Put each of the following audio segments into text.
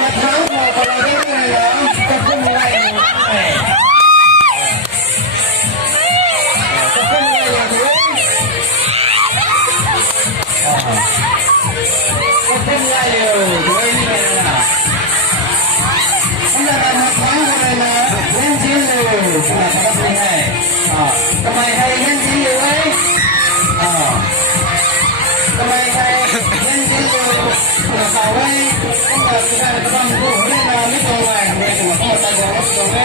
มาทั้งหมดอะไรได้ไงเหรอจะขึ้นอะไรจะขึ้นอะไรอย่างนี้จะขึ้นอะไรอยู่ด้วยนี่เป็นอะไรทำไมมาทั้งอะไรนะเล่นจีนเลยทำไมเขาไม่ให้ทำไมให้เล่นจีนอยู่ไหมทำไมใครเล่นจีนอยู่ข่าวไว้ต้องการการกระทำผู้เล่นมาไม่ตรงเลยในตัวข้อตาโดนตรงไหม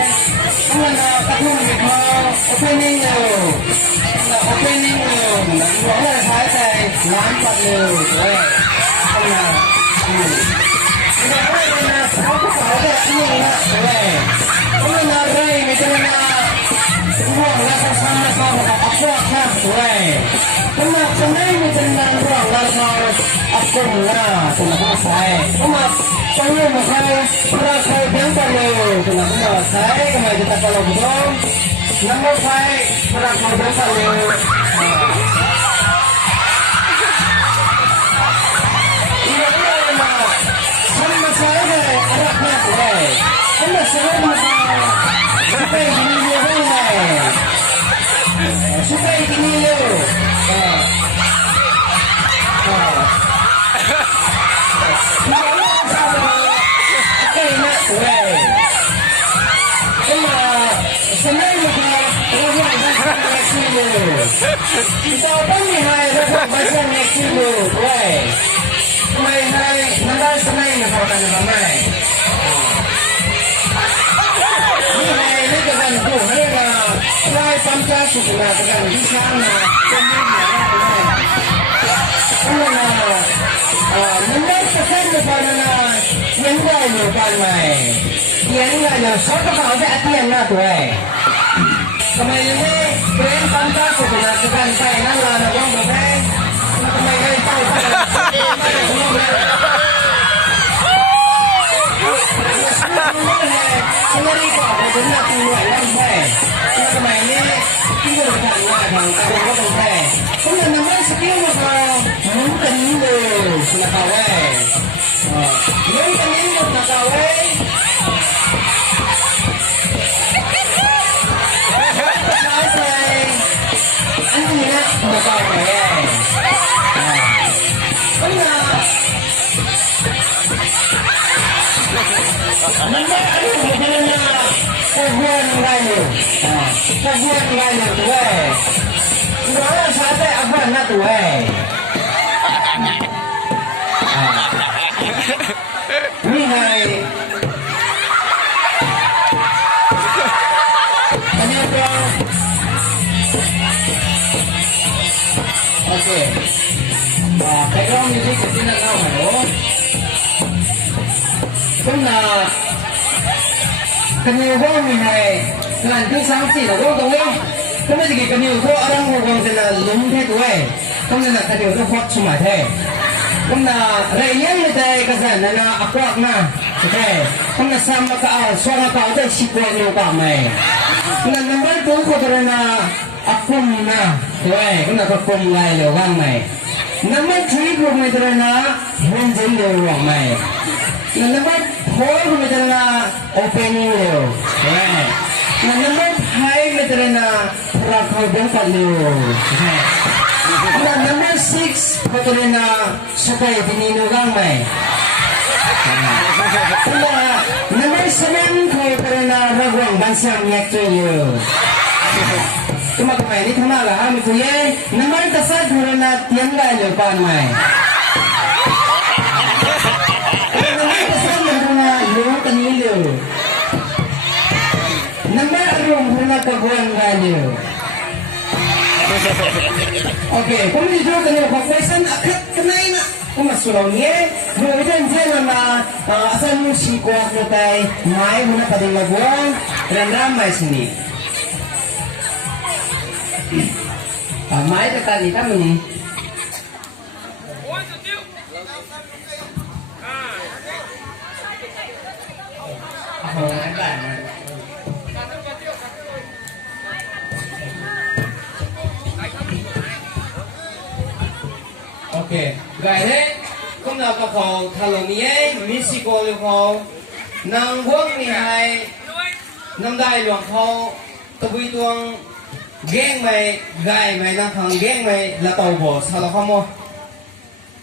ต้องการกระทุ่มบิดมาโอเพนนิ่งอยู่โอเพนนิ่งอยู่หวังว่าท้ายใจล้านปัดเลยด้วยต้องมาแต่ว่าเวลาเขาก็สาวแบบนี้นะด้วยต้องมาเรื่อยไม่ใช่มาห่วงแล้วก็ซ้ำแล้วก็เอาพวกข้ามด้วยต้องมาคนได้ไม่เป็นนางห่วงแล้วก็เอาคนละคนละผู้ชายต้องมาต้องเรื่องมาใครเราใครเพียงแต่เลยคนละผู้ชายก็ไม่จะตะกลุกร้องน้ำมันไฟเราใครเพียงแต่เลยSupaya gini lo, kita apa ni hai, kita baca next dulu, weh. Mai hai, nanda senai ni kau tanya ramai. Ni hai, ni jangan tu, ni lah. Lai pamca suka dengan di sana, cuma ni lah. Nanda sekarang ni mana? Yang dah ni kan mai. Yang dah ni, siapa kau ada hatian nak tu eh? Kamay ini, keren pamca suka dengan saya nala nak buang bukan? Kamay ini tahu kan? Sendiri kau benar tinggal yang baik. Kamay ini tinggal di sana, bang. Kau betul baik. Kau nama sekian macam mungkin itu nak kawai. Mungkin itu nak kawai. Nak kawai. Nama ada sebenarnya kajian lain, kajian lain tu eh. Orang sampai apa nak tu eh. Ni hai. Kenapa? Okay. Background music kita nak tahu mana? Kena keniuan ni hai, nanti sanksi lah kau tahu eh. Kena jadi keniuan orang orang kena lumpuh tu eh. Kena nak keniuan tu hot cuma teh. Kena rakyat ni teh kesan nana aku na, teh. Kena sama kau suara kau tu sikuan ni kau mai. Kena nombor tu kau terana aku na, teh. Kena kau mulai lewat mai. Nombor 3 kau mai terana henjen lewat mai. Number 4 meter na opening leo. Number 5 meter na rakau bangkat leo. Number 6 meter na supaya dininugang may. Number 7 meter na ragwang bansang yakto leo. Cuma kemarin ini kena lah, mitu ye. Number 8 meter na tiangga leo pan may. Nama arung huna kaguan galio. Okay, kung dito tayo pagpaisan akat kanay na kumasulong niya. Bukan siya na asal mo si kuwak na tayo may muna pa din maguang ramay sini. May kakalita mo ni. Ako nga ba? Okay, gaya kung na มาเขาทะเลนี้มิสิโกลูกเขานางพวกมีให้น้ำได้หลวงเขาตะบุยตวงเก่งไหมไก่ไหมนางทางเก่งไหมละตัวบ่สารเขาโม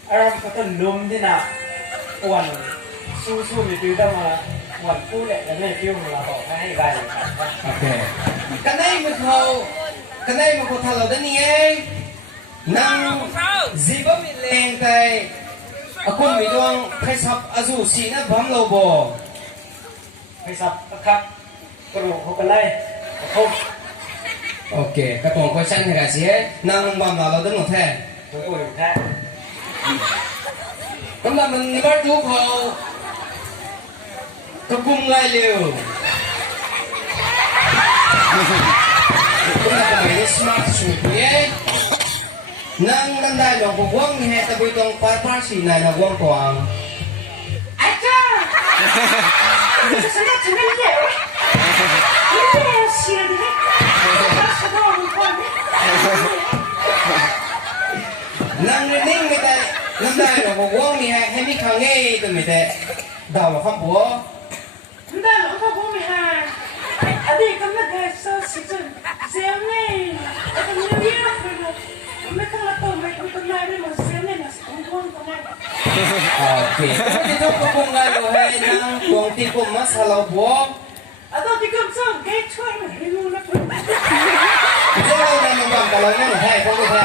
อารมณ์ก็ต้นนุ่มที่น่ะอ้วนสู้มีฟิวต้องมาหวนกู้แหละแล้วไม่ฟิวมาบอกให้ได้เลยครับโอเคกันได้มาเขาทะเลด้านนี้เองนางจีบมีแรงใจอาคุณมีดวงให้ซับอาจูสีนะบัมโลโบให้ซับครับกระโดดเขากันเลยเขา โอเคกระป๋องคอยชั่นให้กันสินางบัมเราต้องหมดแท้โอ้ยแท้กำลังมันบัดดูเขากระกุมไล่เร็วคุณจะไปสมาร์ทสุดเนี่ยnangได้หลวงปู่ว่างเฮตบุยตรงปาร์ตสีนายนว่างกวางอาจารย์จะสนับสนุนเยอะนี่เสียดีสนับสนุนคนnangนิ่งไม่ได้nangได้หลวงปู่ว่างนี่ให้มีข้างเงี้ยตัวไม่ได้ดาวข้ามบัวได้หลวงปู่ว่างมีฮะอดีตก็ไม่ได้สอนสิ่งเสียงนี่แต่ก็ไม่เยอะเลยไม่ต้องละตัวไม่ต้องนายไม่หมดเสียเนี่ยนะผมว่างตรงนั้นโอเคที่ทุกคนงานเราให้นางดวงที่ผมมาสลบบัวตอนที่ผมส่งเก๊กช่วยให้รู้นะคุณจะเราในมันก่อนกับเราเนี่ยใช่เขาไม่ใช่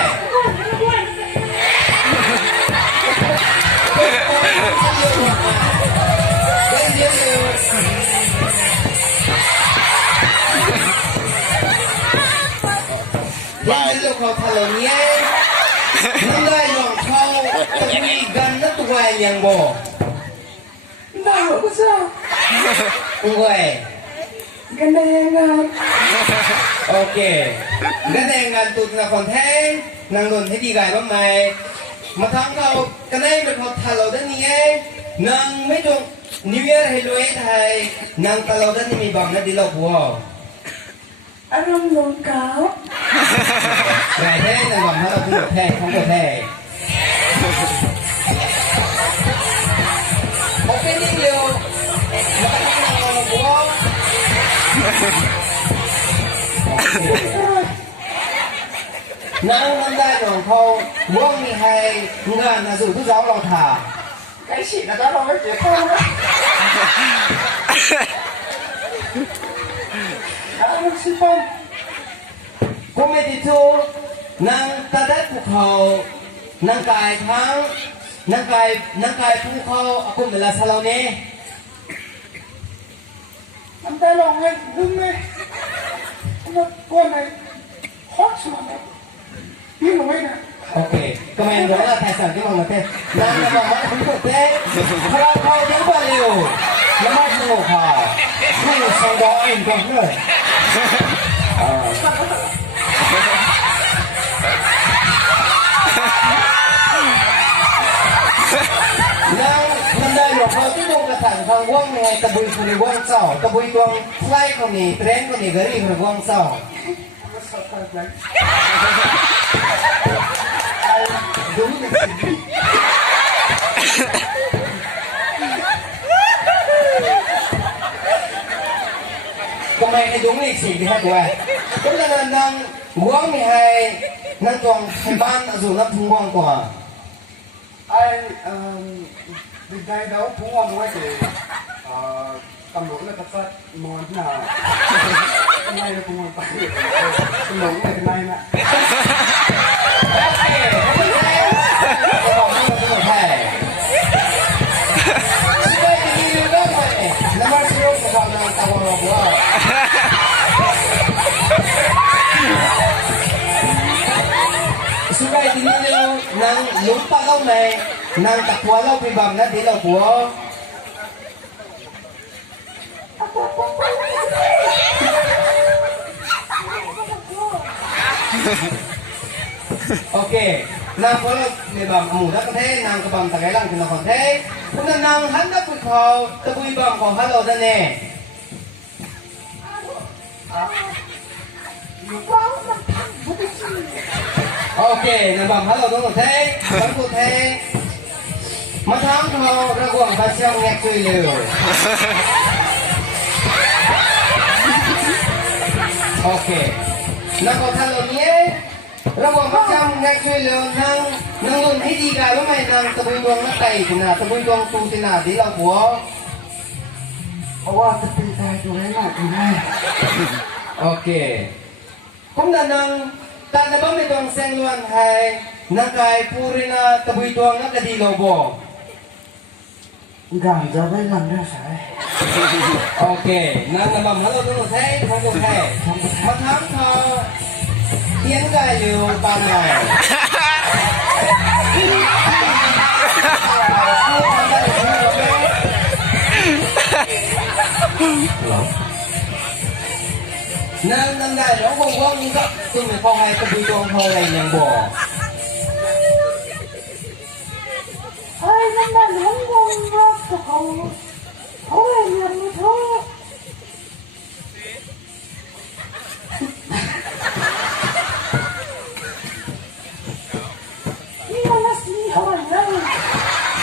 ยังลูกเขาทะเลนี้นั่งได้หลวงเขาจะมีกันนักตัวยังบ่ได้หรอคุณเจ้าอุ้ยกันได้ยังไงโอเคกันได้งานตุนนะคนแท้นางโดนให้ดีกันบ้างไหมมาทั้งเขากันได้เป็นเขาทะเลด้านนี้นางไม่ต้องนิวเยียร์ให้รวยไทยนางทะเลด้านนี้มีบังนัดดีหลอกวัวอารมณ์ลงเก่าแต่แท้ในวันที่เราพูดแท้ของตัวแท้โอเคนี่เดียวมาตั้งนานแล้วบัวนางนั่งได้ของเขาว่างมีให้งานนะสู่ทุกเจ้าเราถ่าไก่ฉีดนะจ๊ะเราไม่เกี่ยวข้องนะอารมณ์สิบวันก็ไม่ติดทูนางตาได้ภูเขานางกายทั้งนางกายภูเขาอากุมเวลาสลาเนี่ยมันได้ลองให้ดึงเลยมันก้อนไหนฮอตสุดเลยนี่หนูไม่นะโอเคก็ไม่รู้ว่าไทยสั่งที่มองมาเต้นางจะบอกว่าคุณถูกเต้พระเขาเดี๋ยวไปเร็วแล้วมาสนุกค่ะไม่ส่งดอกเองก็เลยนั่นได้หรอกเขาที่ดูกระถางทางว่างไงตะบุยคนนี้ว่างเศร้าตะบุยดวงไล่คนนี้เทรนคนนี้ก็รีบว่างเศร้าก็ไม่ให้ดุ้งอีกสิ่งที่ให้ด้วยก็เลยนั่งว่างไม่ให้นั่งตรงให้บ้านสู่นับทุ่งว่างกว่าไอ้ดีใจเดี๋ยวผมว่าไม่ได้ตำรวจเลยก็จะมองหน้าไม่ได้ผมไปตำรวจไม่ได้นะโอเคไม่ใช่ก็บอกไม่ต้องใช่ช่วยดีๆด้วยน้ำมันซิโร่กับความน่าตาวันเราบัวช่วยดีๆด้วยนั่งลุ้มปากเราไหนนั่งตะกัวเราไปบังนะที่เราบัวโอเคนางพอเราในบังหมู่นักเทศนางกระบังตะไคร้ล่างเป็นนางคนเทศคุณนางหันนักฝึกเขาตะกุยบังของฮัลโหลนั่นเองโอเคนางบังฮัลโหลต้องคนเทศบังคนเทศ มาทำเขาระหว่างพระเจ้าแงกคุยเร็วโอเคนักท่านเหล่านี้ระหว่างพระเจ้าแงกคุยเร็วนั่งลุ่นให้ดีกันว่าไม่นั่งตะบุยดวงนักไก่ที่น่ะตะบุยดวงตูที่น่ะดีเราหัวเพราะว่าจะตีตายตัวให้หนักไงโอเคผมนั่งตาหน้าบ้านไม่ต้องเซ็งล้วนให้นักไก่ปูรินาตะบุยดวงนักกระดีโลโบการจะไม่นำได้ใช่โอเคนั่งกับมันเราต้องใช้ของตัวแท้มาทำเขาเทียนได้อยู่ตามไหนนั่งได้แล้วคงนี่ก็คุณไม่พอให้ตะบุยดวงพออะไรยังบอกไอ้นั่นน่ะน้องวงรักเขาเลยยังไม่ท้อนี่มันน่ะสิเขาอะไร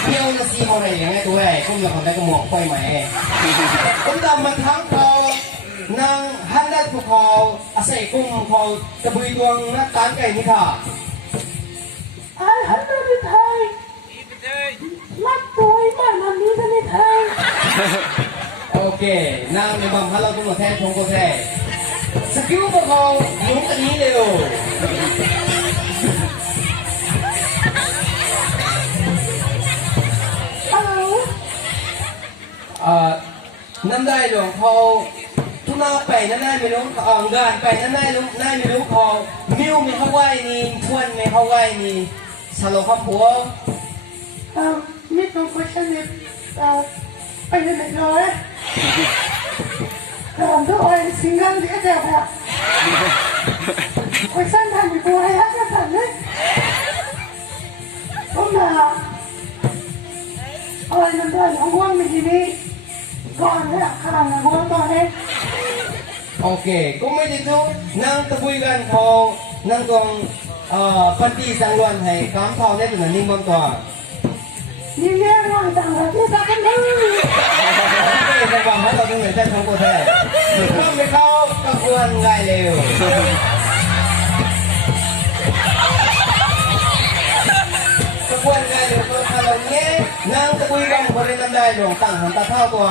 เที่ยวน่ะสิเขาอะไรยังไงตัวไอ้คุณอยากทำได้ก็หมอกไปไหมคุณดำมันทั้งเขานางฮันดัดพวกเขาอาศัยกุ้งเขาตะบุยดวงนักการไก่นี่ค่ะไอ้ฮันดัดไทยรักตัวไอ้บ้านมันนี้จะไม่ไทยโอเคนางในบัมฮัลโหลตุ้งแท้ชงก็แท้สกิลพวกเขายุ่งอันนี้เร็วนั่นได้หลวงพ่อทุนาไปนั่นได้ไม่รู้งานไปนั่นได้รู้นั่นไม่รู้พอมิวไม่เข้าไหวนี่ทวนไม่เข้าไหวนี่สโลครับผัวนี่ต้องคุยกันเนี่ยไปยังไงเลยทุกคนสิ่งนั้นเดี๋ยวจะแบบคุยสั้นทันอยู่ตัวให้ฮักกันทันเลยผมมาอะไรนั่นด้วยของว่างมีทีนี้ก่อนเนี่ยขนาดนั้นว่างตอนนี้โอเคก็ไม่ได้ทุกนั่งตะบุยกันพอนั่งตรงปฏิสังวนให้คำทองได้เป็นนิ่งบางตัวยิ่งแย่งว่าต่างกันที่สักกันเลยไม่ได้ฟังให้เราต้องเหนื่อยแท้ทั้งประเทศเข้าไม่เข้าก็ควรง่ายเร็วก็ควรง่ายเร็วตัวทางเราเนี้ยนั่งตะบุยกันบริเวณใดหลวงตั้งหันตาเท่าตัว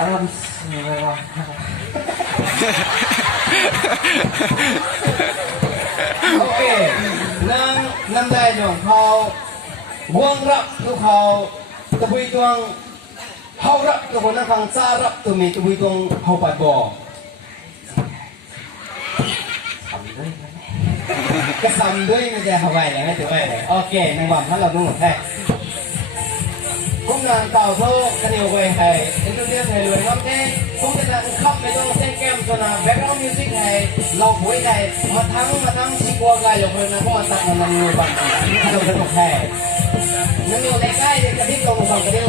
อารมณ์อะไรวะโอเคนั่งได้หลวงเขาวงรับตัวเขาตะบุยดวงเขารับตัวคนนั่งฟังซารับตัวมีตะบุยดวงเขาปัดบ่อก็ทำด้วยไม่ใช่เขาไปเลยไม่ถือไปเลยโอเคนั่งบังถ้าเราดูหมดแท้cũng là tàu thô cái điều về hay đến đầu tiên thầy luyện lắm thế cũng như là khắp mấy đôi sen kem cho là background music này lâu buổi này mà thắng chỉ qua gai rồi là có tặng là người bạn không được một thẻ nếu nhiều cái thì cái biết không một cái điều